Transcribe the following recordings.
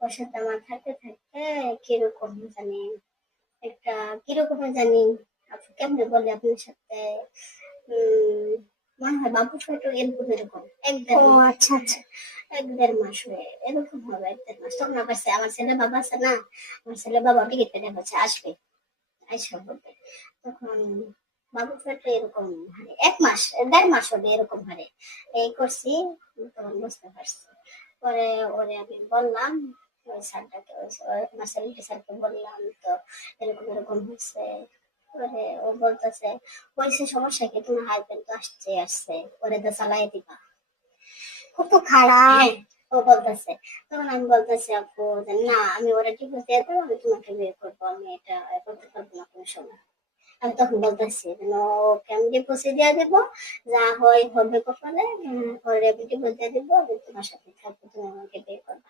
ওর সাথে আমার থাকতে থাকতে কীরকম জানি একটা কীরকম জানি আপনি কেমনে বলে আপনার সাথে? মনে হয় বাবু এরকম এরকম এক দেড় আচ্ছা আচ্ছা। এক দেড় মাস হয়ে এরকম হবে এক দেড় মাস। তখন আবার আমার ছেলে বাবা আছে না আমার ছেলে বাবা টিকিট কেটে বলছে আসবে আইসা বলতে তখন বাবু ছোট এরকম হারে এক মাস দেড় মাস হবে এরকম হারে এই করছি তখন বুঝতে পারছি। পরে ওরে আমি বললাম ওই স্যারটাকে ওই আমার ছেলেটি স্যারকে বললাম তো এরকম এরকম হয়েছে। ওরে ও বলতেছে হয়েছে সমস্যা কি? তোমার হাজবেন্ড তো আসছে আসছে। ওরে তো চালাই দিবা। খুব তো খারাপ হ্যাঁ, ও বলতেছে। তখন আমি বলতেছি আপু না আমি ওরা ডিভোর্স দিয়ে দেবো আমি তোমাকে বিয়ে করব। আমি এটা করতে পারব না কোনো সময়। আমি তখন বলতেছি ওকে আমি দিয়ে দেবো যা হয় হবে কপালে আমি ডিভোর্স দিয়ে দেবো আমি তোমার সাথে থাকব তুমি আমাকে বিয়ে করবা।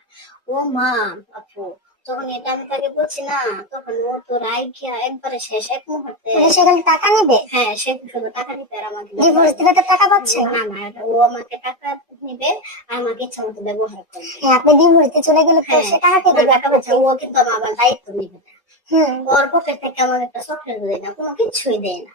ও মা আপু তখন এটা আমি তাকে বলছি না তখন ও তো রায় গিয়া একবারে শেষ এক মুহূর্তে সেখানে টাকা নেবে? হ্যাঁ সে শুধু টাকা আর আমাকে ডিভোর্স দিলে তো টাকা পাচ্ছে? না না ও আমাকে টাকা নিবে আর আমাকে ইচ্ছা মতো ব্যবহার করবে। হ্যাঁ আপনি ডিভোর্স চলে গেলে তো হ্যাঁ, সে টাকা কে টাকা পয়সা ও কিন্তু আমার দায়িত্ব নিবে না। হুম। ওর পকেট থেকে আমার একটা চকলেট দেয় না কোনো কিছুই দেয় না।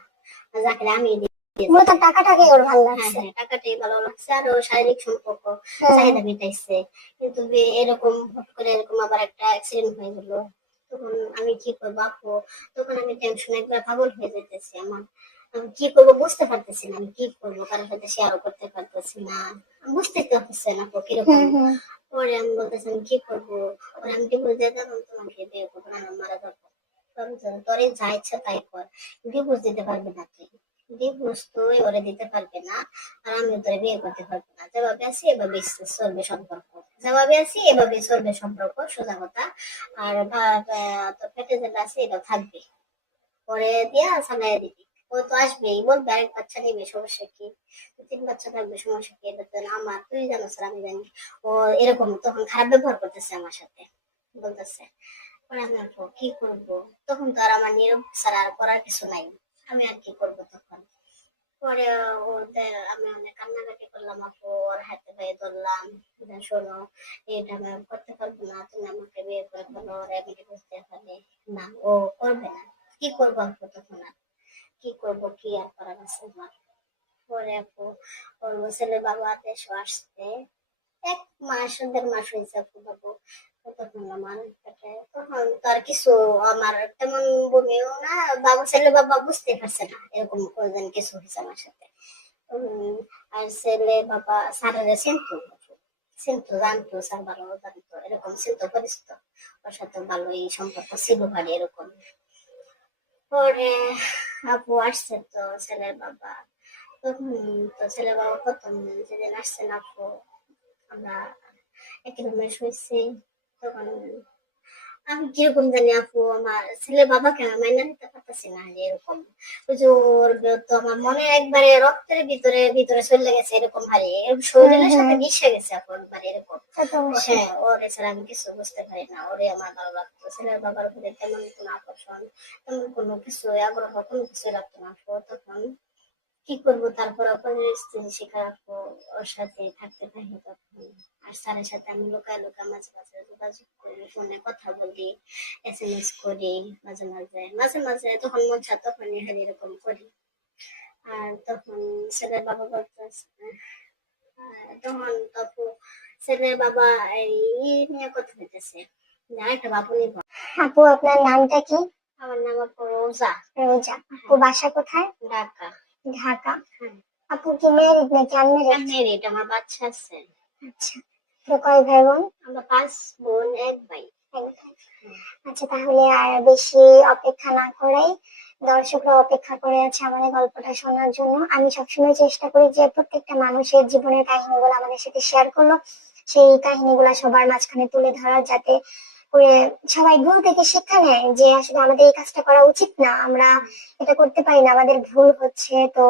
যাকে আমি মূলত টাকাটাকে ওর ভালো হ্যাঁ লাগছে। হ্যাঁ টাকাটাই ভালো লাগছে। আর ও শারীরিক সম্পর্ক। চাহিদা মেটাইছে। কিন্তু এরকম হট করে এরকম আবার একটা অ্যাক্সিডেন্ট গেল। তখন আমি কি করব আপু? তখন আমি টেনশন একবার পাগল হয়ে যেতেছি আমার। আমি কি করব বুঝতে পারতেছি না আমি কি করব? কারোর সাথে শেয়ারও করতে পারতেছি না। বুঝতে পারতেছি না কীরকম? পরে আমি বলতেছি কি করব? পরে আমি কি যাব? তোমাকে বিয়ে করব না মারা যাব। তোরে যা ইচ্ছা তাই কর। ডিভোর্স দিতে পারবে না তুই। ডিভোর্স তুই ওরে দিতে পারবে না, আর আমি তোরে বিয়ে করতে পারব না। যেভাবে আছি এভাবে চলবে সম্পর্ক। যেভাবে আছি এভাবে চলবে সম্পর্ক, সোজা কথা। আর তোর পেটে যেটা আছে এটা থাকবে। পরে দিয়া চালাই দিবি। ও তো আসবেই, বলবে আরেক বাচ্চা নেবে, সমস্যা কি? তিন বাচ্চা থাকবে সমস্যা কি এটা তো আমার তুই জানো স্যার আমি জানি। ও এরকম তখন খারাপ ব্যবহার করতেছে আমার সাথে, বলতেছে, পরে কি করব? তখন তো আর আমার নীরব ছাড়া আর করার কিছু নাই। আমি আর কি করব তখন? পরে ও দে- আমি অনেক কান্নাকাটি করলাম, আপু, ওর হাতে পায়ে ধরলাম। শোনো, এটা আমি করতে পারব না। তুমি আমাকে বিয়ে করে ফেলো, ওর এমনি বুঝতে পারলে না। ও করবে না। কি করব আপু তখন আর? কি করব, কি আর করার আছে আমার? পরে আপু ওর ছেলের বাবা দেশে আসতে এক মাস, দেড় মাস হয়েছে আপু বাবু। তখন আমার তখন তো আর কিছু, আমার তেমন বমিও না, বাবা, ছেলে বাবা বুঝতে পারছে না, এরকম কিছু হয়েছে আমার সাথে। আর ছেলে বাবা, স্যারের চিনতো চিনতো জানতো, স্যার ভালো জানতো, এরকম চিনতো পরিচিত। ওর সাথে ভালোই সম্পর্ক ছিল ভালো এরকম। পরে আপু আসছে তো ছেলের বাবা তো ছেলের বাবা প্রথম যেদিন আসছেন আপু আমরা একই রুমে শুয়েছি তখন আমি কীরকম জানি আপু আমার ছেলের বাবাকে আমি মাইনা নিতে পারতেছি না যে এরকম যে ওর তো আমার মনে একবারে রক্তের ভিতরে ভিতরে চলে গেছে এরকম হারে শরীরের সাথে মিশে গেছে আপু একবারে এরকম। হ্যাঁ ওর এছাড়া আমি কিছু বুঝতে পারি না ওরে আমার ভালো লাগতো ছেলের বাবার উপরে তেমন কোনো আকর্ষণ তেমন কোনো কিছু আগ্রহ কোনো কিছু লাগতো না তখন কি করব? তারপর পরিস্থিতি শিকার আপু ওর সাথে থাকতে থাকি তখন। আর স্যারের সাথে আমি লোকায় লোকায় মাঝে মাঝে যোগাযোগ করি ফোনে কথা বলি এস এম এস করি মাঝে মাঝে মাঝে মাঝে তখন মন চায় তখনই হ্যাঁ এরকম করি। আর তখন ছেলের বাবা বলতেছে আহ, তখন তখন ছেলের বাবা এই ই নিয়ে কথা হইতেছে না একটা বাবু নিব আপু আপনার নামটা কি? আমার নাম আপু রোজা। রোজা। আপু বাসা কোথায়? ঢাকা। ঢাকা। হ্যাঁ। আপু কি ম্যারিড নাকি আনম্যারিড আমার বাচ্চা আছে। আচ্ছা। তো কয় ভাই বোন আমরা পাঁচ বোন এক ভাই। আচ্ছা তাহলে আর বেশি অপেক্ষা না করেই দর্শকরা অপেক্ষা করে আছে আমাদের গল্পটা শোনার জন্য। আমি সবসময় চেষ্টা করি যে প্রত্যেকটা মানুষের জীবনের কাহিনীগুলো আমাদের সাথে শেয়ার করল। সেই কাহিনীগুলো সবার মাঝখানে তুলে ধরা যাতে সবাই ভুল থেকে শিক্ষা নেয় যে আসলে আমাদের এই কাজটা করা উচিত না আমরা এটা করতে পারি না আমাদের ভুল হচ্ছে। তো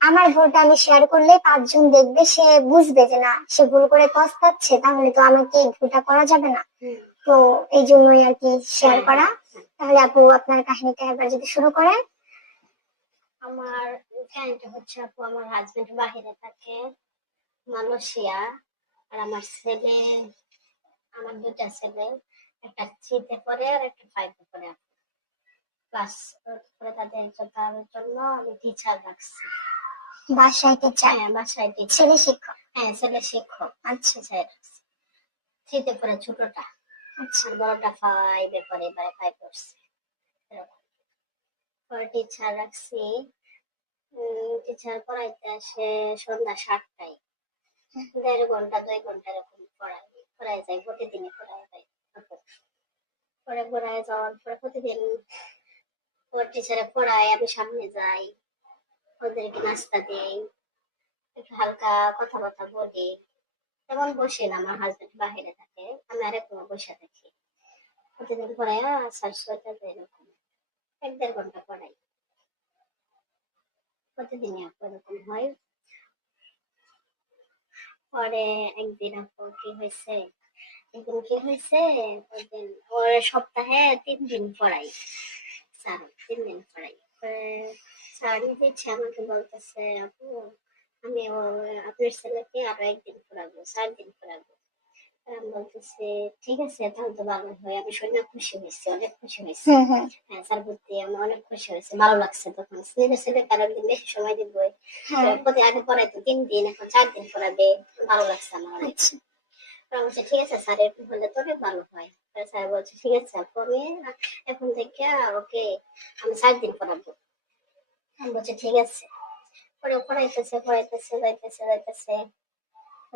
আমার ভুলটা আমি শেয়ার করলে পাঁচজন দেখবে সে বুঝবে যে না সে ভুল করে পস্তাচ্ছে তাহলে তো আমাকে এই ভুলটা করা যাবে না। তো এই জন্যই আর কি শেয়ার করা। তাহলে আপু আপনার কাহিনীটা এবার যদি শুরু করেন। আমার কাহিনীটা হচ্ছে আপু আমার হাজবেন্ড বাহিরে থাকে মালয়েশিয়া। আর আমার ছেলে আমার দুটা ছেলে। একটা থ্রিতে পরে আর একটা ফাইভে পড়ে ক্লাস করে তাদের তার জন্য আমি টিচার রাখছি। বাসায় টিচার হ্যাঁ বাসায় টিচার ছেলে শিক্ষক? হ্যাঁ ছেলে শিক্ষক। আচ্ছা। রাখছি। থ্রিতে পড়ে ছোটটা। আচ্ছা। বড়টা ফাইভে পড়ে এবারে ফাইভ এরকম। পরে টিচার রাখছি। টিচার পড়াইতে আসে সন্ধ্যা সাতটায়। দেড় ঘণ্টা দুই ঘণ্টা এরকম পড়াই পড়াই যায় প্রতিদিনই পড়াই যায়। পরে পড়ায় যাওয়ার পরে প্রতিদিন ওর টিচারে পড়ায় আমি সামনে যাই। ওদেরকে নাস্তা দিই, একটু হালকা কথাবার্তা বলি। তেমন বসে না, আমার হাজবেন্ড বাহিরে থাকে, আমি আরেক বসে থাকি। প্রতিদিন পড়াইয়া সাড়ে ছয়টা এরকম। এক দেড় ঘণ্টা পড়াই প্রতিদিনই এরকম হয়। পরে একদিন আপু কি হয়েছে? একদিন হয়েছে ওর সপ্তাহে তিন দিন পড়াই। স্যার তিন দিন পড়াই। স্যার দিচ্ছে আমাকে বলতেছে আপু আমি আপনার ছেলেকে আরও একদিন পড়াবো চার দিন পড়াবো। আমি বলতেছি ঠিক আছে তাহলে তো ভালো হয় আমি শুনে খুশি হয়েছি অনেক খুশি হয়েছি। হুম হুম হ্যাঁ স্যার ভর্তি আমি অনেক খুশি হয়েছে ভালো লাগছে তখন। ছেলে ছেলে তার একদিন বেশি সময় দিব হ্যাঁ। প্রতি আগে পড়াইতো তিন দিন এখন চার দিন পড়াবে ভালো লাগছে আমার অনেক। বলছে, ঠিক আছে হলে ভালো হয়। স্যার বলছে, ঠিক আছে আমি এখন থেকে ওকে আমি চার দিন পড়াবো। আমি ঠিক আছে। পরে পড়াইতেছে পড়াইতেছে, যাইতেছে যাইতেছে।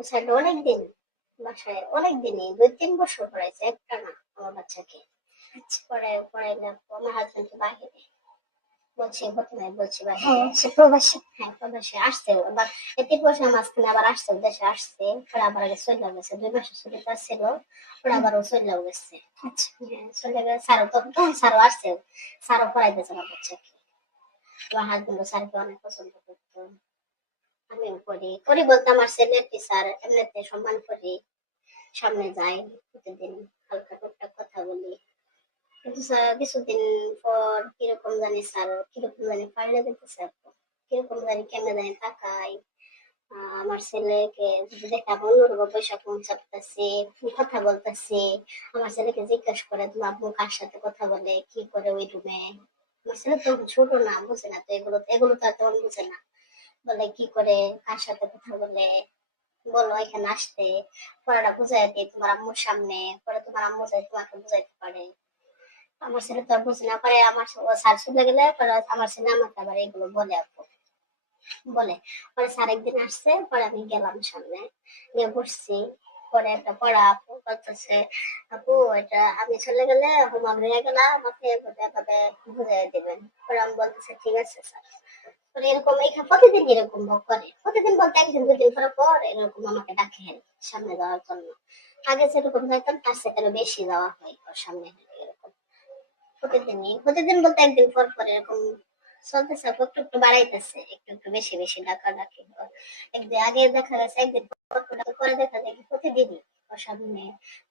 স্যার অনেক দিন বাসায় অনেক দিনই দুই তিন বছর পড়াইছে, একটা না, আমার বাচ্চাকে। পরে পড়াইলে আমার বাহিরে। বলছি প্রথমে বলছি হ্যাঁ সে প্রবাসী হ্যাঁ প্রবাসে আসছে আবার এই তিন বছর মাঝখানে আবার আসছে দেশে আসছে পরে আবার আগে চলে গেছে দুই মাসের ছুটিতে পরে আবার ও চলে গেছে। আচ্ছা। হ্যাঁ চলে গেছে স্যারও তো তখন স্যারও আসছে স্যারও পড়াইতেছে আমার বাচ্চাকে আমার হাজবেন্ড স্যারকে অনেক পছন্দ করতো। আমিও করি করি বলতে আমার ছেলে টিচার এমনিতে সম্মান করি। সামনে যাই প্রতিদিন হালকা টুকটাক কথা বলি। কিছুদিন পর কীরকম জানি স্যার কীরকম জানি পাল্টে দিতেছে আপু। কীরকম জানি কেমনে জানি তাকাই আমার ছেলেকে যদি দেখে অন্যরকম পয়সা পৌঁছাতেছি কথা বলতেছি আমার ছেলেকে জিজ্ঞাসা করে তোমার আব্বু কার সাথে কথা বলে কি করে ওই রুমে আমার ছেলে তো ছোট না বুঝে না তো এগুলো এগুলো তো আর তেমন বুঝে না বলে কি করে কার সাথে কথা বলে বলো এখানে আসতে পড়াটা বুঝাই দিই তোমার আম্মুর সামনে পরে তোমার আম্মু যাই তোমাকে বুঝাইতে পারে আমার ছেলে তো বুঝে না, পরে আমার ও স্যার শুনে গেলে পরে আমার ছেলে আমাকে আবার এগুলো বলে আপু বলে, পরে স্যার একদিন আসছে, পরে আমি গেলাম সামনে গিয়ে বসছি। পরে একটা পড়া আপু বলতেছে, আপু, এটা আমি চলে গেলে হোমওয়ার্ক রয়ে গেলে আমাকে এভাবে এভাবে দিবেন। পরে আমি বলতেছে, ঠিক আছে স্যার। পরে এরকম এখানে প্রতিদিন এরকম করে। প্রতিদিন বলতে একদিন, দুদিন পরে পর এরকম আমাকে ডাকে সামনে যাওয়ার জন্য। আগে যেরকম যাইতাম তার থেকে বেশি যাওয়া হয় ওর সামনে। প্রতিদিনই প্রতিদিন বলতে একদিন পর পর এরকম চলতেছে একটু একটু বাড়াইতেছে, একটু একটু বেশি বেশি ডাকা ডাকি একদিন আগে দেখা গেছে, একদিন পর দেখা যায় প্রতিদিনই সামনে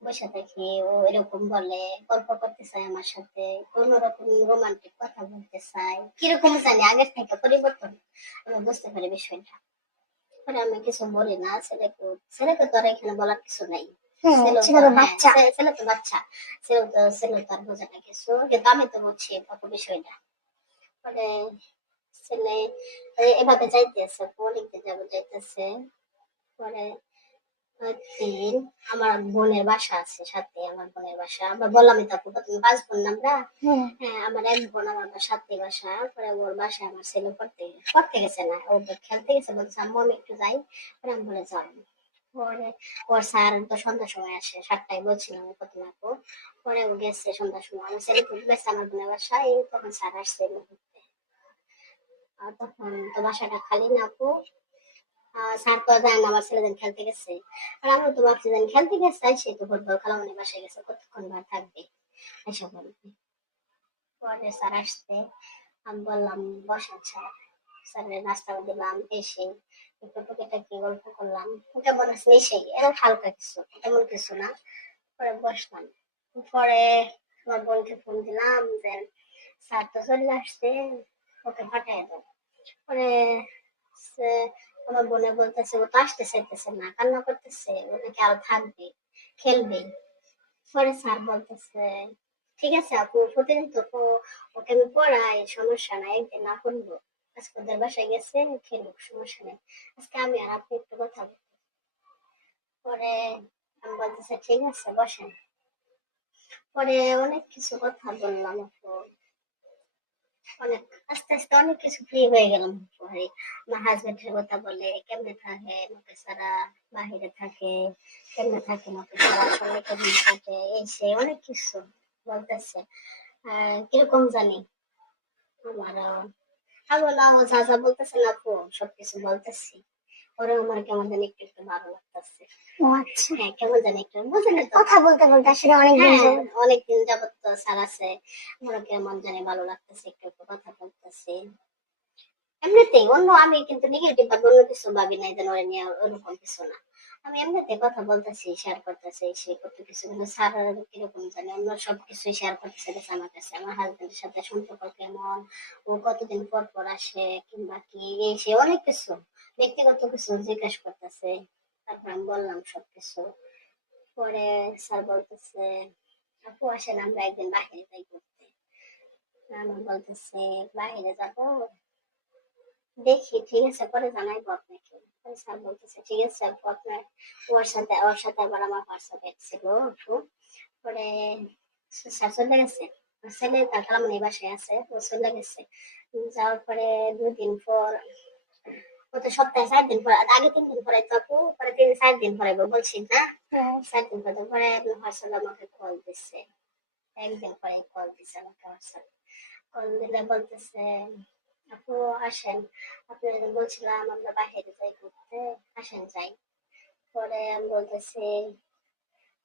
বসে থাকি, ও এরকম বলে, গল্প করতে চায় আমার সাথে কোন রকম রোমান্টিক কথা বলতে চায়। কীরকম জানি, আগের থেকে পরিবর্তন, আমি বুঝতে পারি বিষয়টা। পরে আমি কিছু বলি না, ছেলেকে ছেলেকে তো আর এখানে বলার কিছু নাই। ছেলে ছেলে তো বাচ্চা। ছেলে তো বাচ্চা। ছেলে তো ছেলে তো আর বোঝে না কিছু। কিন্তু আমি তো বুঝছি কত বিষয়টা। পরে ছেলে এভাবে যাইতেছে অনেকদিন যাবে যাইতেছে পরে একদিন আমার বোনের বাসা আছে সাথে আমার বোনের বাসা। আমরা বললামই তো আপু তুমি পাঁচ বোন আমরা? হ্যাঁ। আমার এক বোন আমার সাথে বাসা। পরে ওর বাসায় আমার ছেলে পড়তে পড়তে গেছে না। ও খেলতে গেছে বলছে আম্মু আমি একটু যাই। পরে আমি বলে যাও। পরে ওর স্যার সন্ধ্যার সময় আসে, সাতটায় বলছিলাম আমি প্রথমে আপু। পরে ও গেছে সন্ধ্যার সময়। আমার ছেলে তো গেছে আমার বোনের বাসায় তখন স্যার আসছে আর তখন তো বাসাটা খালি না আপু। স্যার তো জানেন আমার ছেলে যেন খেলতে গেছে। আর আমি তো ভাবছি যেন খেলতে গেছে সে তো ফুটবল খালামনি বাসায় গেছে, কতক্ষণ বার থাকবে এসে বলবে পরে স্যার আসতে আমি বললাম, বসেন স্যার। স্যারের নাস্তা দিলাম, এসে একটু টুকিটাকি গল্প করলাম? কেমন আছে এসেই এরকম হালকা কিছু তেমন কিছু না। পরে বসলাম। পরে আমার বোনকে ফোন দিলাম যে, স্যার তো চলে আসছে, ওকে পাঠিয়ে দাও। পরে আমার বোনে বলতেছে, ও তো আসতে চাইতেছে না, কান্না করতেছে ও নাকি আরও থাকবে খেলবে পরে স্যার বলতেছে, ঠিক আছে আপু, প্রতিদিন তো ওকে আমি পড়াই, সমস্যা নাই, একদিন না করব আজকে ওদের বাসায় গেছে খেলুক সমস্যা নেই। আজকে আমি আর আপনি একটু কথা বলব। পরে আমি বলতেছে, ঠিক আছে, বসেন। পরে অনেক কিছু কথা বললাম অনেক, আস্তে আস্তে অনেক কিছু ফ্রি হয়ে গেলাম আমার হাজবেন্ডের কথা বলে, কেমনে থাকে লোকে সারা? বাহিরে থাকে, কেমনে থাকে লোকে সারা? সবাই কেমনে থাকে? এই সে অনেক কিছু বলতেছে। কীরকম জানি? আমার আমি বললাম ও যা যা বলতেছে আপু সবকিছু বলতেছি। পরে আমার কেমন জানি একটু একটু ভালো লাগতেছে। ও আচ্ছা। হ্যাঁ কেমন জানি একটু বুঝলেন তো। কথা বলতে বলতে আসলে অনেকদিন হ্যাঁ যাবত অনেকদিন যাবত তো স্যার আছে। কেমন জানি ভালো লাগতেছে একটু একটু কথা বলতেছি। এমনিতেই অন্য আমি কিন্তু নেগেটিভ বা অন্য কিছু ভাবি নাই যেন ওরা নিয়ে ওরকম কিছু না। আমি এমনিতে কথা বলতেছি শেয়ার করতেছি, সে কত কিছু কিন্তু স্যার কীরকম জানি অন্য সব কিছু শেয়ার করতেছে আমার কাছে, আমার হাজবেন্ডের সাথে সম্পর্ক কেমন, ও কতদিন পর পর আসে, কিংবা কি, এই সে অনেক কিছু, ব্যক্তিগত কিছু জিজ্ঞাসা করতেছে, তারপর আমি বললাম সবকিছু। পরে স্যার বলতেছে, আপু আসেন, আমরা একদিন বাহিরে যাই ঘুরতে। আমার বলতেছে, বাহিরে যাব? দেখি ঠিক আছে পরে জানাইবো আপনাকে। স্যার বলতেছে ঠিক আছে আপু আপনার ওর সাথে ওর সাথে আবার আমার হোয়াটসঅ্যাপ ছিল আপু। পরে স্যার চলে গেছে। ছেলে তার কালামনি বাসায় আছে ও চলে গেছে। যাওয়ার পরে দুই দিন পর তো সপ্তাহে চার দিন পর আগে তিন দিন পরে তো আপু পরে তিন চার দিন পরে বলছি না? চার দিন পরে পরে হোয়াটসঅ্যাপ আমাকে কল দিচ্ছে একদিন পরে কল দিচ্ছে আমাকে হোয়াটসঅ্যাপ কল দিলে বলতেছে আপু আসেন। আপনি যে বলছিলাম আমরা বাইরে যাই ঘুরতে আসেন যাই। পরে আমি বলতেছি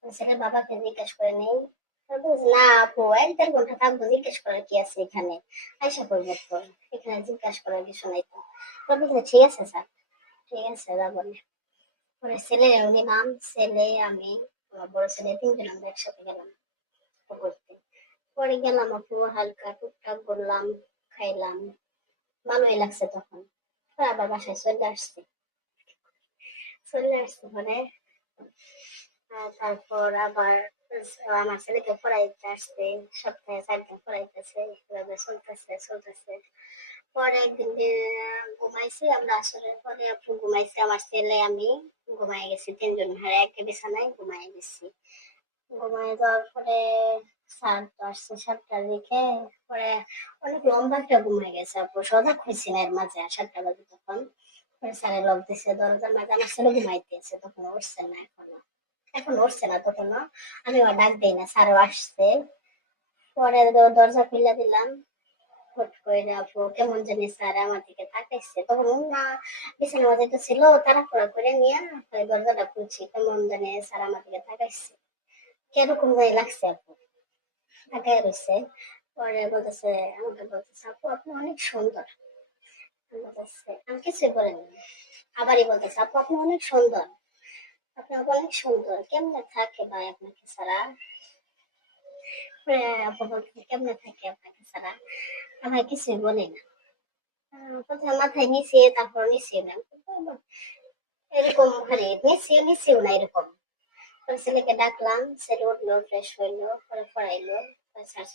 ছেলে বাবাকে জিজ্ঞেস করে নেই। না আপু এক দেড় ঘণ্টা থাকব জিজ্ঞেস করার কি আছে এখানে? আইসা করব তো এখানে জিজ্ঞাসা করার কিছু নাই তো। তো বলছে, ঠিক আছে স্যার। ঠিক আছে যাব পরে ছেলে নিলাম ছেলে আমি বড় ছেলে তিনজন আমরা একসাথে গেলাম ঘুরতে। পরে গেলাম আপু হালকা টুকটাক করলাম খাইলাম। ভালোই লাগছে তখন। পরে আবার বাসায় চলে আসছি। চলে আসছি আহ, তারপর আবার আমার ছেলেকে পড়াইতে আসছে সপ্তাহে পড়াইতেছে এভাবে চলতেছে চলতেছে। পরে একদিন ঘুমাইছি আমরা আসলে পরে আপু ঘুমাইছি আমার ছেলে আমি ঘুমাই গেছি তিনজন হারে এক বিছানায় ঘুমাই গেছি। ঘুমাই যাওয়ার পরে স্যার তো আসছে সাতটার দিকে পরে অনেক লম্বা একটা ঘুমাই গেছে, আপু। সজাগ হয়েছি না এর মাঝে সাতটা বাজে তখন। স্যারে লক দিছে, দরজার মাঝে আমার ছেলে ঘুমাইতেছে তখন উঠছে না এখনও। এখন উঠছে না তখনও। আমি ওর ডাক দিই না, স্যারও আসছে। পরে দরজা খুলে দিলাম। হুট করে, আপু, কেমন জানি স্যার আমার দিকে তাকাইছে। তখন না, বিছানার মাঝে তো ছিল, তাড়াহুড়া করে নিয়ে দরজাটা খুলছি। কেমন জানি স্যার আমার দিকে তাকাইছে। কীরকম জানি লাগছে, আপু। তাকাই রয়েছে। পরে বলতেছে, আমাকে বলতেছে, আপু, আপনি অনেক সুন্দর। বলতেছে, আমি কিছুই আবারই বলতেছে, আপু, আপনি অনেক সুন্দর। অনেক সুন্দর। কেমনে থাকে ভাই আপনাকে আপু কেমনে থাকে আপনাকে ছাড়া? আমি কিছুই বলি না মাথায় নিচে, তারপর নিচে না। এরকম হারে নিচেও নিচেও না এরকম। ছেলেকে ডাকলাম, ছেলে উঠল ফ্রেশ হইল, পরে পড়াইলো। পরে স্যার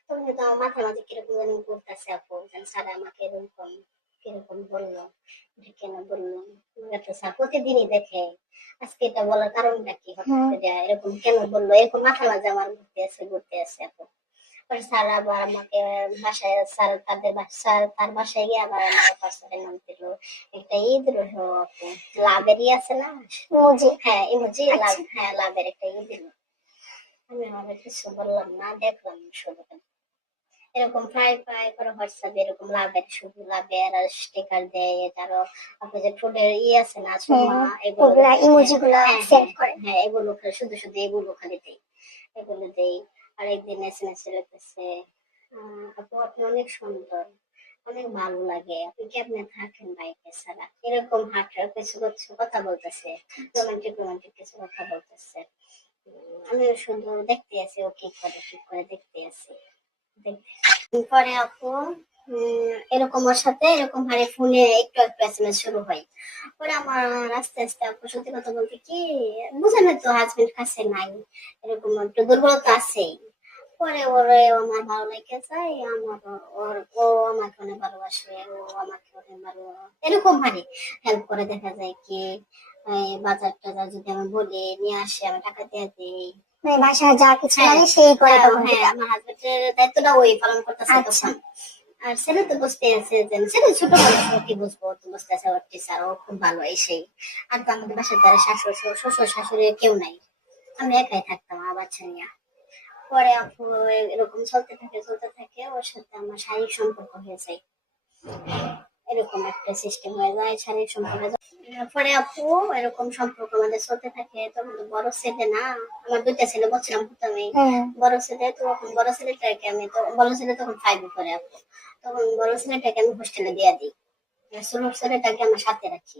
তখন কিন্তু আমার মাথার মাঝে কীরকম জানি ঘুরতেছে আপু স্যার আমাকে এরকম কীরকম বলল কেন বলল? প্রতিদিনই দেখে। আজকে এটা বলার কারণটা কি? হঠাৎ হুম। করে এরকম কেন বলল? এরকম মাথার মাঝে আমার ঘুরতে আছে ঘুরতে আছে আপু। স্যার আবার আমাকে বাসায় স্যার তাদের স্যার তার বাসায় গিয়ে আবার আমার পাশে নাম দিল। একটা ই দিল আপু। লাভেরই আছে না? হ্যাঁ ইমোজি লাভ আচ্ছা। হ্যাঁ লাভের একটা ই দিল আমি আমাদের কিছু বললাম না দেখলাম শুধু এরকম প্রায় প্রায় করে হোয়াটসঅ্যাপ এরকম লাভের শুধু লাভের আর স্টিকার দেয় এটারও আপনার যে ফুডের ই আছে না সোমা এগুলো ইমোজি গুলা হ্যাঁ, হ্যাঁ, করে। হ্যাঁ এগুলো শুধু শুধু এগুলো খালি দেই এগুলো দেই। আর একদিন এসে এসে লিখতেছে আপু আপনি অনেক সুন্দর অনেক ভালো লাগে আপনি কেমনে থাকেন বাইকে ছাড়া? এরকম হাঁটার কিছু কিছু কথা বলতেছে রোমান্টিক রোমান্টিক কিছু কথা বলতেছে। আমি শুধু দেখতে আছি, ও কি করে কি করে দেখতে আছি। পরে আপু এরকম ওর সাথে, এরকম হারে ফোনে একটু একটু শুরু হয়। পরে আমার আস্তে আস্তে আপু সত্যি কথা বলতে কি বুঝে না তো হাজবেন্ড কাছে নাই, এরকম একটু দুর্বলতা আছেই। পরে আমার ভালো লেগে যায়, আমার ওর, ও আমাকে অনেক ভালোবাসে, ও আমাকে অনেক ভালো এরকম হারে হেল্প করে দেখা যায় কি বাজার টাজার যদি আমি বলি নিয়ে আসে আমি টাকা দিয়ে দিই। মানে বাসায় যা কিছু হ্যাঁ, লাগে সেই করে হ্যাঁ, তখন হ্যাঁ, আমার হাজবেন্ডের দায়িত্বটা ওই পালন করতেছে আচ্ছা। তখন। আর ছেলে তো বুঝতে আছে যে ছেলে ছোট মানুষ কি বুঝব? তো বুঝতে আছে ওর টিচার ও খুব ভালো এই সেই। আর তো আমাদের বাসার দ্বারা শাশুড় শ্বশুর শাশুড়ি কেউ নাই। আমি একাই থাকতাম আমার বাচ্চা নিয়ে। পরে আপু এরকম চলতে থাকে চলতে থাকে ওর সাথে আমার শারীরিক সম্পর্ক হয়ে যায়। এরকম একটা সিস্টেম হয়ে যায় শারীরিক সম্পর্ক। পরে আপু এরকম সম্পর্ক আমাদের চলতে থাকে তখন তো বড় ছেলে না। আমার দুইটা ছেলে বলছিলাম প্রথমে হ্যাঁ। বড় ছেলে তো বড় ছেলেটাকে আমি তো বড় ছেলে তখন ফাইভে পড়ে আপু। তখন বড় ছেলেটাকে আমি হোস্টেলে দিয়ে দিই। ছেলেটাকে আমার সাথে রাখি।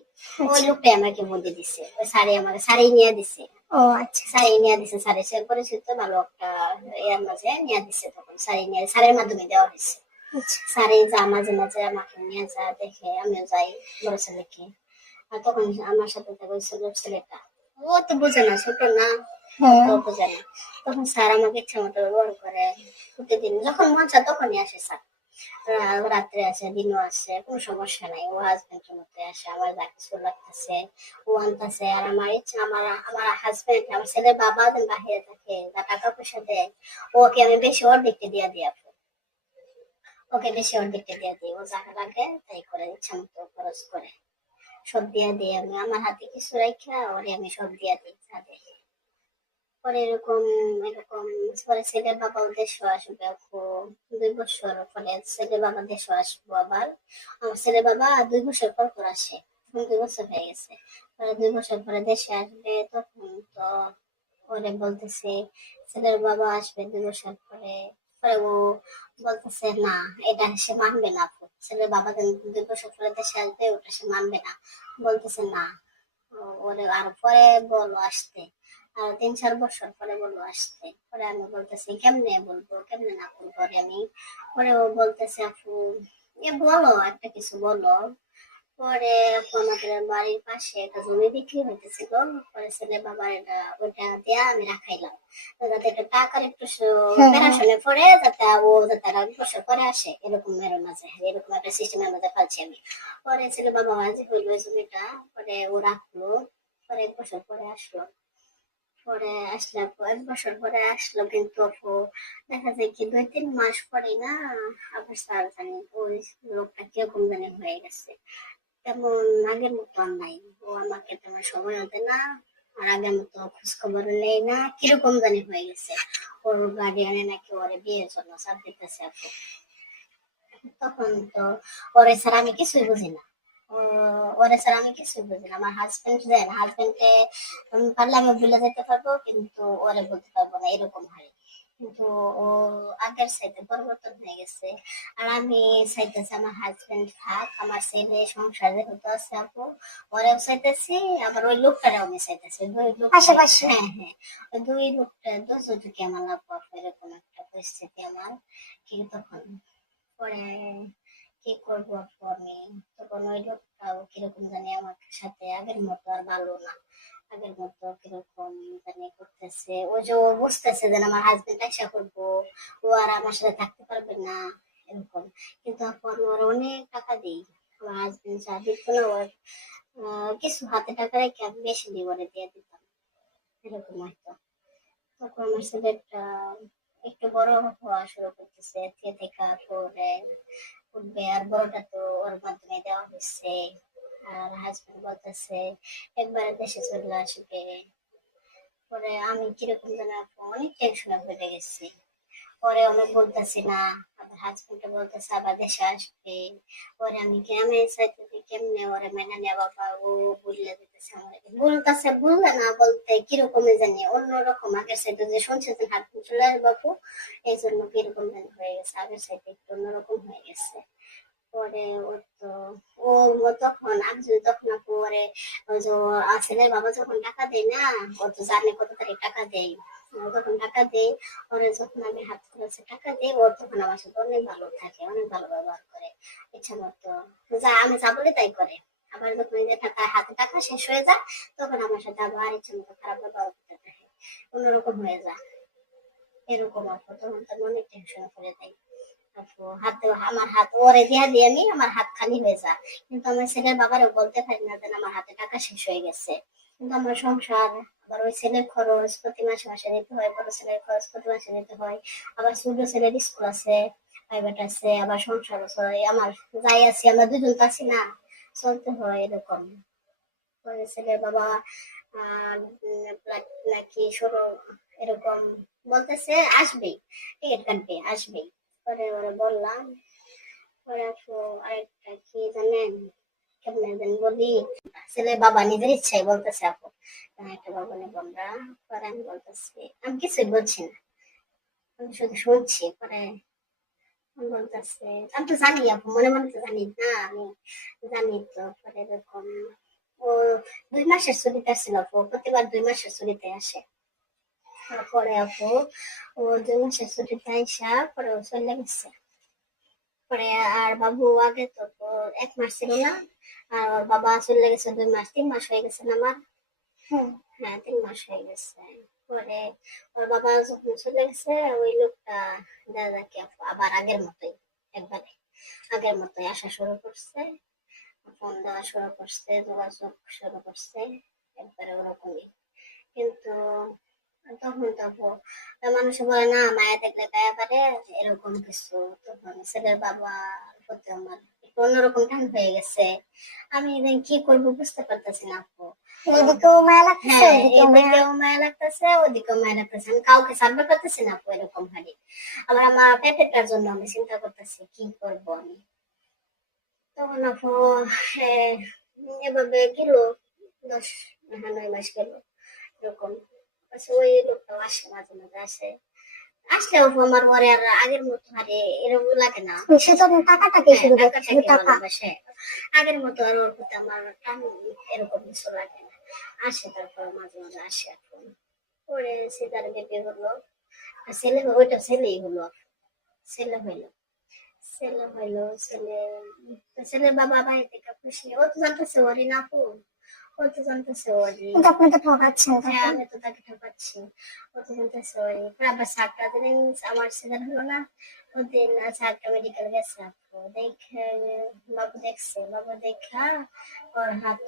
ওই লোকটাই আমাকে বুদ্ধি দিছে। ওই শাড়ি আমাকে শাড়ি নিয়ে দিছে। ও আচ্ছা। শাড়ি নিয়ে দিছে শাড়ি সে পরিচিত ভালো একটা এর মাঝে নিয়ে দিছে তখন। শাড়ি নিয়ে শাড়ির মাধ্যমে দেওয়া হয়েছে। শাড়ি যা মাঝে মাঝে আমাকে নিয়ে যা দেখে আমিও যাই বড় ছেলেকে। আর তখন আমার সাথে থাকে ওই ছোট ছেলেটা। ও তো বোঝে না ছোট না। হ্যাঁ। ও বোঝে না। তখন স্যার আমাকে ইচ্ছা মতো ব্যবহার করে প্রতিদিন যখন মন চায় তখনই আসে স্যার। রাত্রে আসে দিনও আসে কোনো সমস্যা নাই। ও হাজবেন্ডের মধ্যে আসে আমার যা কিছু লাগতেছে ও আনতেছে। আর আমার ইচ্ছা আমার আমার হাজবেন্ড আমার ছেলের বাবা বাহিরে থাকে যা টাকা পয়সা দেয় ওকে আমি বেশি অর্ধেকটা দিয়ে আপু। ওকে বেশি অর্ধেকটা দিয়ে দিই। ও যা লাগে তাই করে ইচ্ছা মতো খরচ করে। সব দিয়ে দিই আমি। আমার হাতে কিছু রেখা ওরে আমি সব দিয়ে দিই দেয় পরে এরকম এরকম পরে ছেলের বাবা দেশে আসবে দুই বছর পরে ছেলের বাবা দেশে আসব আবার। আমার ছেলের বাবা দুই বছর পর পর আসে দুই বছর হয়ে গেছে। পরে দুই বছর পরে দেশে আসবে, তখন তো পরে বলতেছে, ছেলের বাবা আসবে দুই বছর পরে। পরে ও বলতেছে না এটা সে মানবে না আপু ছেলের বাবা দুই বছর পরে দেশে আসবে, ওটা সে মানবে না। বলতেছে, না, ওরে, আর পরে বলো আসতে, আর তিন চার বছর পরে বলব আসতে। পরে আমি বলতেছি, কেমনে বলব, কেমনে না বলব আমি? পরে ও বলতেছে, আপু, এ বলো, একটা কিছু বলো। পরে আমাদের বাড়ির পাশে একটা জমি বিক্রি হইতেছিল। পরে ছেলে বাবার এটা ওটা দেয়া আমি রাখাইলাম। যাতে একটা টাকার একটু হ্যাঁ। প্যারাশনে পরে যাতে ও যাতে আর বছর পরে আসে এরকম মেয়ের মাঝে। এরকম একটা সিস্টেমের মধ্যে পাচ্ছি আমি। পরে ছেলে বাবা মাঝে হইল ওই জমিটা। পরে ও রাখল। পরে এক বছর পরে আসলো। পরে আসলে এক বছর পরে আসলো কিন্তু দেখা যায় কি দুই তিন মাস পরে না আবার স্যার জানি ওই লোকটা কীরকম জানি হয়ে গেছে। তেমন আগের মতো আর নাই। ও আমাকে তেমন না, আর আগের মতো খোঁজ খবর নেই না। কীরকম জানি হয়ে গেছে। ওর গার্ডিয়ানে নাকি ওরে বিয়ের জন্য দিতেছে আপু তখন তো ওরে স্যার আমি কিছুই বুঝি না। ওরে স্যার আমি কিছুই বুঝি না। আমার হাজবেন্ড দেন হাজবেন্ডে পারলে আমি ভুলে যেতে পারব, কিন্তু ওরে বলতে পারব না, এরকম হয়। কিন্তু ও আগের সাইতে পরিবর্তন হয়ে গেছে। আর আমি চাইতেছি আমার হাজবেন্ড থাক আমার ছেলে সংসার যেহেতু আছে আপু ওরাও চাইতেছি আবার ওই লোকটারাও আমি চাইতেছি। দুই লোক আশেপাশে হ্যাঁ হ্যাঁ ওই দুই লোকটা দুজনকে আমার লাভ এরকম একটা পরিস্থিতি আমার। কিন্তু তখন পরে কি করব আমি তখন ওই লোকটাও কীরকম জানি আমার সাথে আগের মতো আর ভালো না। আগের মতো কীরকম জানি করতেছে। ও যে ও বুঝতেছে যে আমার হাজবেন্ড আশা করব। ও আর আমার সাথে থাকতে পারবে না, এরকম। কিন্তু আপু, আমি ওর অনেক টাকা দিই। আমার হাজবেন্ড যা দিত না, ওর কিছু হাতে টাকা রেখে আমি বেশি দিয়ে ওরে দিয়ে দিতাম। এরকম হয়তো। তখন আমার ছেলেটা একটু বড় হওয়া শুরু করতেছে। থেকে করে উঠবে আর বড়টা তো ওর মাধ্যমে দেওয়া হচ্ছে আর হাজবেন্ড বলতেছে, একবারে দেশে চলে আসবে। পরে আমি কীরকম যেন অনেক টেনশনে হয়ে গেছি। পরে আমি বলতেছি, না আবার বলতেছে, আবার দেশে আসবে। পরে আমি কেমনে ওরে মেনে বাবা ও দিতেছে আমার বলতেছে না বলতে জানি, অন্যরকম। আগের সাইডে যে শুনছে যে হাজবেন্ড চলে এই জন্য কীরকম হয়ে গেছে। আগের সাইডে একটু অন্যরকম হয়ে গেছে। পরে ও তো, ও তখন, আমি তখন আপু ওরে, ওই যে ছেলের বাবা যখন টাকা দেয় না, ও তো জানে কত তারিখ টাকা দেয়। যখন টাকা যখন আমি হাত টাকা ওর তখন আমার সাথে অনেক ভালো থাকে, অনেক ভালো ব্যবহার করে, ইচ্ছা মতো। যা, আমি যা তাই করে। আবার যখন যে টাকা, হাতে টাকা শেষ হয়ে যায়, তখন আমার সাথে আবার ইচ্ছা মতো খারাপ ব্যবহার করতে থাকে। অন্যরকম হয়ে যায়। এরকম তখন তো অনেক টেনশন করে আপু, হাতে, আমার হাত, ওরে দিয়া দিয়ে আমি আমার হাত খালি হয়ে যায়। কিন্তু আমার ছেলের বাবারও বলতে পারি না যে আমার হাতে টাকা শেষ হয়ে গেছে। কিন্তু আমার সংসার ওই ছেলের খরচ প্রতি মাসে মাসে দিতে হয় বড় ছেলের খরচ প্রতি মাসে দিতে হয়। আবার ছোট ছেলের স্কুল আছে প্রাইভেট আছে আবার সংসার আছে আমার যাই আছি আমরা দুজন তো আছি না চলতে হয় এরকম। পরে ছেলের বাবা নাক- সরো এরকম বলতেছে আসবেই টিকিট কাটবে আসবেই। পরে ওরা বললাম পরে আরেকটা কি জানেন? কেমনে বলি? ছেলে বাবা নিজের ইচ্ছাই বলতেছে আপু "না, আমি কিছুই বলছি না। আমি শুধু শুনছি, পরে বলতেছে, আমি তো জানি আপু, মনে মনে তো জানি। না, আমি জানি তো, পরে এরকম, ও দুই মাসের ছুটিতে আসছিল আপু, প্রতিবার দুই মাসের ছুটিতে আসে। পরে আপু, ও দুই মাসের ছুটিতে পরে ও চলে গেছে। পরে আর বাবু আগে তো, এক মাস ছিল না, আর ওর বাবা চলে গেছে দুই মাস, তিন মাস হয়ে গেছে আমার। হ্যাঁ তিন মাস হয়ে গেছে। পরে ওর বাবা যখন চলে গেছে, ওই লোকটা দাদাকে আবার আগের মতোই, একবারে আগের মতোই আসা শুরু করছে। ফোন দেওয়া শুরু করছে, যোগাযোগ শুরু করছে, একবারে ওরকমই। কিন্তু তখন তো আপু মানুষে বলে, না, মায়া দেখলে গায়ে পারে, এরকম কিছু। তখন ছেলের বাবা প্রতি আমার একটু অন্যরকম টান হয়ে গেছে। আমি কি করব বুঝতে পারতেছি না, আপু। এদিকেও মায়া লাগছে হ্যাঁ মায়া এদিকেও মায়া লাগতেছে ওদিকেও মায়া লাগতেছে। আমি কাউকে সার্ভে করতেছি না এরকম হারি আমার জন্য আমি চিন্তা করতেছি কি করব আমি? তখন আপু এভাবে গেল দশ হ্যাঁ নয় মাস গেল এরকম। ওই লোকটাও আসে মাঝে মাঝে আসে। আসলে আপু আমার ওরে আর আগের মতো আরে এরকম লাগে না। সে তো টাকাটাকে শুধু হ্যাঁ, টাকাটাকে শুধু টাকা। আগের মতো আর ওর প্রতি আমার টান এরকম কিছু লাগে না। আসে, তারপর মাঝে মাঝে আসে এখন পরে সিদার বেবি হলো। ছেলে ওইটা ছেলেই হলো। ছেলে হইল। ছেলে হইল, ছেলে ছেলের বাবা বাড়ি থেকে খুশি। ও তো জানতেছে আপু ও তো জানতেছে ওরি কিন্তু আপনি তো ঠকাচ্ছেন হ্যাঁ আমি তো তাকে ঠকাচ্ছি। ও তো জানতেছে ওরি পরে আবার সাতটা দিন আমার হলো না ওদিন সাতটা মেডিকেল গেছে আপু। দেখে বাবু দেখছে বাবু দেখা ওর হাত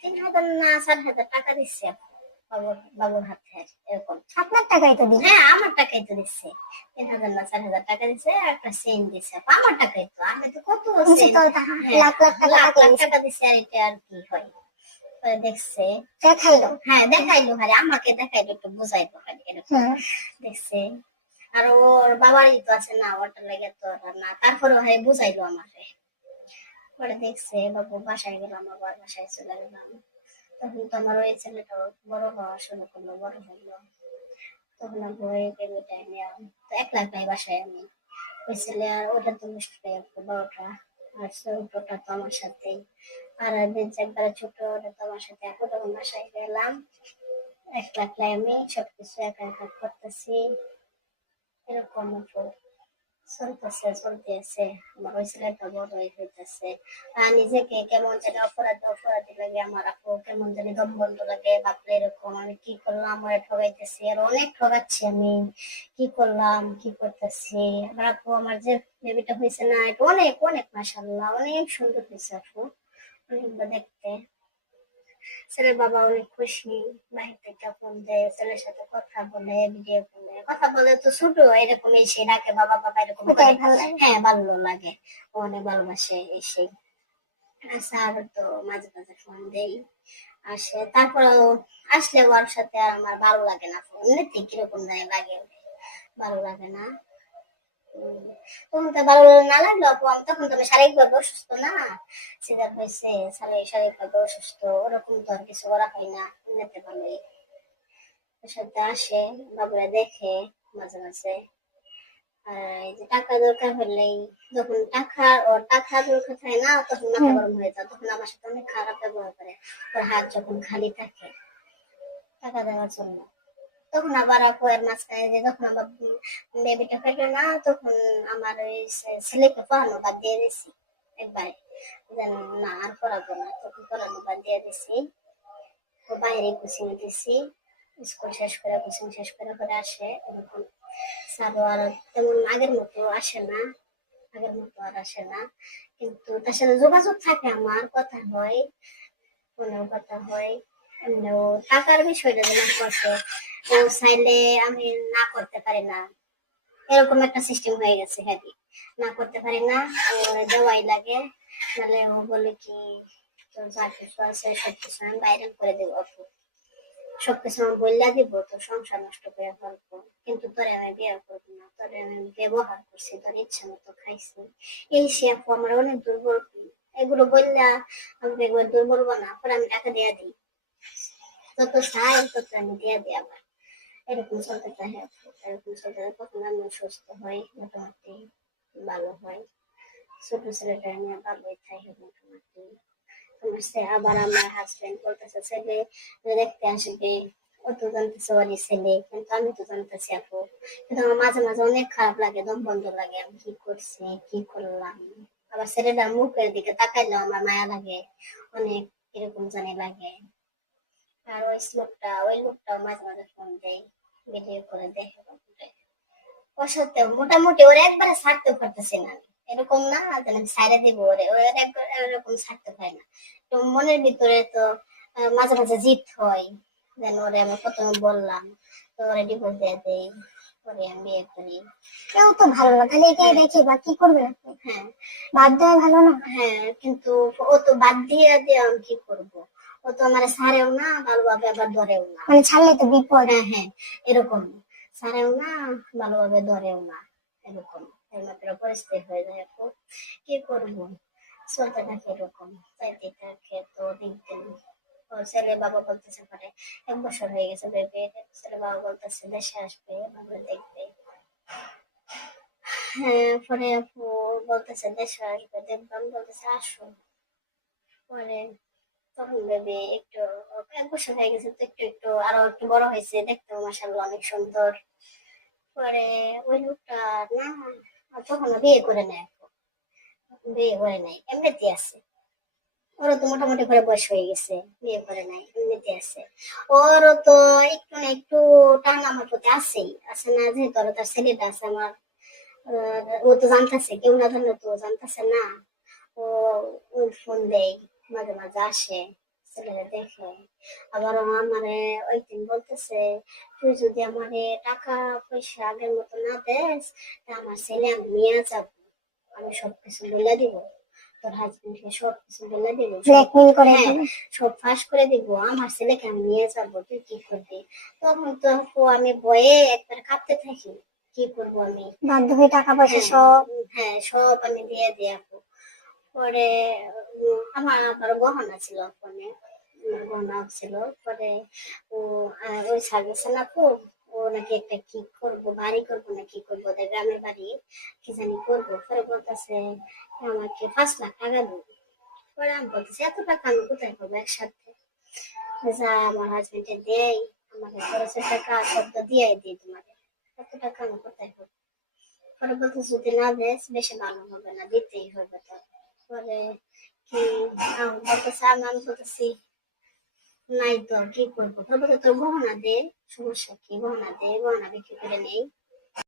তিন হাজার না চার হাজার টাকা দিচ্ছে আপু বাবুর বাবুর হাতে এরকম। আপনার টাকাই তো দিন হ্যাঁ আমার টাকাই তো দিচ্ছে। তিন হাজার না চার হাজার টাকা দিচ্ছে আর একটা সেন দিচ্ছে আমার টাকাই তো আমি তো কত হ্যাঁ, লাখ লাখ টাকা লাখ টাকা দিচ্ছে আর এটা আর কি হয়? দেখছে। দেখাইলো? হ্যাঁ দেখাইলো হারে আমাকে দেখাইলো একটু বুঝাইলো হারে এরকম। দেখছে। আর ওর বাবারই তো আছে না ওটা লেগে তো না। তারপরে ভাই বুঝাইলো আমাকে। পরে দেখছে বাবু বাসায় গেলাম আবার বাসায় চলে গেলাম। তখন তো আমার ওই ছেলেটা বড় হওয়া শুরু করল বড় হলো তখন আমি ওই নিয়ে তো একলা একলাই বাসায় আমি। ওই ছেলে আর ওটা তো পাই বড়টা আর ছোটটা তো আমার সাথেই। আর যে একবারে ছোট, ওটা তো আমার সাথে এখন তখন বাসায় গেলাম। একলা একলাই আমি সবকিছু একা একা করতেছি। এরকম চলতেছে চলতেছে। আমার ওই ছেলেটা বড় হয়ে হইতেছে আর নিজেকে কেমন জানি অপরাধ, অপরাধী লাগে আমার আপু। কেমন জানি দম বন্ধ লাগে, বাপরে এরকম আমি কি করলাম? আমার ঠগাইতেছি, আর অনেক ঠগাচ্ছি আমি। কি করলাম? কি করতেছি? আমার আপু, আমার যে বেবিটা হয়েছে না, এটা অনেক অনেক মাসাল্লাহ অনেক সুন্দর হয়েছে আপু। দেখতে। ছেলের বাবা অনেক খুশি বাহির থেকে ফোন দেয় ছেলের সাথে কথা বলে ভিডিও কলে কথা বলে তো ছোট এরকম এসে ডাকে বাবা বাবা এরকম হ্যাঁ ভালো লাগে। ও অনেক ভালোবাসে এসে। স্যার তো মাঝে মাঝে ফোন দেই আসে। তারপরেও আসলে ওর সাথে আমার ভালো লাগে না ফোন এমনিতে কীরকম লাগে ভালো লাগে না। তখন তো ভালো না লাগল আপু আমি তখন তো আমি শারীরিকভাবে অসুস্থ না। সিজার হয়েছে শারীরিক শারীরিকভাবে অসুস্থ ওরকম তো আর কিছু করা হয় না ভালোই। সাথে আসে বাবুরা দেখে মাঝে মাঝে। আর এই যে টাকা দরকার হলেই যখন টাকা ও টাকা দরকার থাকে না তখন মাথা গরম হয়ে যায় তখন আমার সাথে অনেক খারাপ ব্যবহার করে। ওর হাত যখন খালি থাকে টাকা দেওয়ার জন্য। তখন আবার এর মাঝখানে যে যখন আমার বেবিটা পেটে না, তখন আমার ওই ছেলেকে পড়ানো বাদ দিয়ে দিছি একবারে। যেন না আর পড়াবো না, তখন পড়ানো বাদ দিয়ে দিছি। ও বাইরে কোচিং দিছি, স্কুল শেষ করে কোচিং শেষ করে করে আসে এরকম। স্যারও আর তেমন আগের মতো আসে না, আগের মতো আর আসে না। কিন্তু তার সাথে যোগাযোগ থাকে আমার, কথা হয় ফোনেও কথা হয়। এমনিও টাকার বিষয়টা যেমন করছে ও চাইলে আমি না করতে পারি না। এরকম একটা সিস্টেম হয়ে গেছে না করতে পারি না দেওয়াই লাগে। ও বলে কি, তোর যা কিছু আছে সব কিছু আমি করে দেবো সবকিছু আমি দিব সংসার নষ্ট করে কিন্তু তোরে আমি বিয়ে করব না, তোরে আমি ব্যবহার করছি, তোর ইচ্ছা মতো খাইছি। এই সে আমার অনেক দুর্বল। এগুলো বললা একবার দুর্বল না পরে আমি টাকা দিয়ে দিই। তত চাই তত আমি দিয়ে দিই আবার। এরকম চলতে আপু এরকম চলতে তখন আমি সুস্থ হই, মোটামুটি ভালো হয় ছোট ছেলেটা নিয়ে ভালোই থাকি মোটামুটি। আবার আমার হাজবেন্ড বলতেছে, ছেলে, দেখতে আসবে। ও তো জানতেছে ওরই ছেলে, কিন্তু আমি তো জানতেছি আপু। কিন্তু আমার মাঝে মাঝে অনেক খারাপ লাগে, দম বন্ধ লাগে। আমি কি করছি? কি করলাম? আবার ছেলেটা মুখের দিকে তাকাইলেও আমার মায়া লাগে। অনেক এরকম জানি লাগে। আর ওই লোকটা ওই লোকটাও মাঝে মাঝে ফোন দেয় ভিডিও করে দেখে সত্ত্বেও মোটামুটি ওরা একবারে ছাড়তে পারতেছি না। এরকম না আমি ছাড়ে দিব ওরে ওর একবার এরকম ছাড়তে পারি না। তো মনের ভিতরে তো মাঝে মাঝে জিত হয় যেন ওরে আমি প্রথমে বললাম তো ওরে ডিভোর্স দিয়ে দেই পরে আমি বিয়ে করি। কেউ তো ভালো না তাহলে এটাই দেখে বা কি আপনি? হ্যাঁ। বাধ্য হয় ভালো না? হ্যাঁ কিন্তু ও তো বাদ দিয়ে দিয়ে আমি কি করব? ও তো আমার ছাড়েও না ভালোভাবে আবার ধরেও না। মানে ছাড়লে তো বিপদ। হ্যাঁ হ্যাঁ এরকম। ছাড়েও না ভালোভাবে ধরেও না এরকম। এরকম পরিস্থিতি হয়ে যায় আপু কি করব? চলতে থাকে এরকম চাইতে থাকে তো ছেলে বাবা বলতেছে পারে এক বছর হয়ে গেছে বেবি ছেলে বাবা বলতেছে দেশে আসবে ভালো দেখবে। হ্যাঁ পরে আপু বলতেছে দেশে আসবে দেখবাম বলতেছে আসো। পরে তখন বেবি একটু এক বছর হয়ে গেছে তো একটু একটু আরও একটু বড় হয়েছে দেখতে মাসাল্লাহ অনেক সুন্দর। পরে ওই লোকটা না বিয়ে করে নেয়। বিয়ে করে নাই এমনিতে আছে। ওরও তো মোটামুটি করে বয়স হয়ে গেছে, বিয়ে করে নাই এমনিতে আছে। ওরও তো একটু না একটু টান আমার প্রতি আছেই, আছে না যেহেতু ওর তার ছেলেটা আছে আমার। ও তো জানতেছে, কেউ না জানলে তো জানতেছে না। ও ফোন দেয়। মাঝে মাঝে আসে ছেলেরা দেখে। আবার আমারে ওই দিন বলতেছে তুই যদি আমারে টাকা পয়সা আগের মতো না দেস তা আমার ছেলে আমি নিয়ে যাব। আমি সবকিছু বলে দিব। তোর হাজবেন্ডকে সবকিছু বলে দিব। সব- ব্ল্যাকমেল করে হ্যাঁ, সব ফাঁস করে দিব। আমার ছেলেকে আমি নিয়ে যাব তুই কি করবি? তখন তো আমি ভয়ে একবার কাঁপতে থাকি কি করব আমি? বাধ্য হয়ে টাকা পয়সা হ্যাঁ, সব? হ্যাঁ সব আমি দিয়ে দিই আপু। পরে আমার আবার গহনা ছিল ফোনে গহনা ছিল। পরে ও ওই সার্ভিস না আপু ও নাকি একটা কি করব, বাড়ি করব না কি করব গ্রামের বাড়ি, কি জানি করব। পরে বলতেছে, আমাকে পাঁচ লাখ টাকা দেবো। পরে আমি বলতেছি, এত টাকা আমি কোথায় পাবো একসাথে? যা আমার হাজবেন্ডে দেয়, আমাকে খরচের টাকা শব্দ দিয়ে দিই তোমাকে। এত টাকা আমি কোথায় পাবো? পরে বলতে যদি না দেস, বেশি ভালো হবে না, দিতেই হবে তো পরে কি বলতেছে, আমি আমি বলতেছি, নাই তো, কি করব? তারপরে তো গহনা দে, সমস্যা কি? গহনা দে গহনা বিক্রি করে নেই।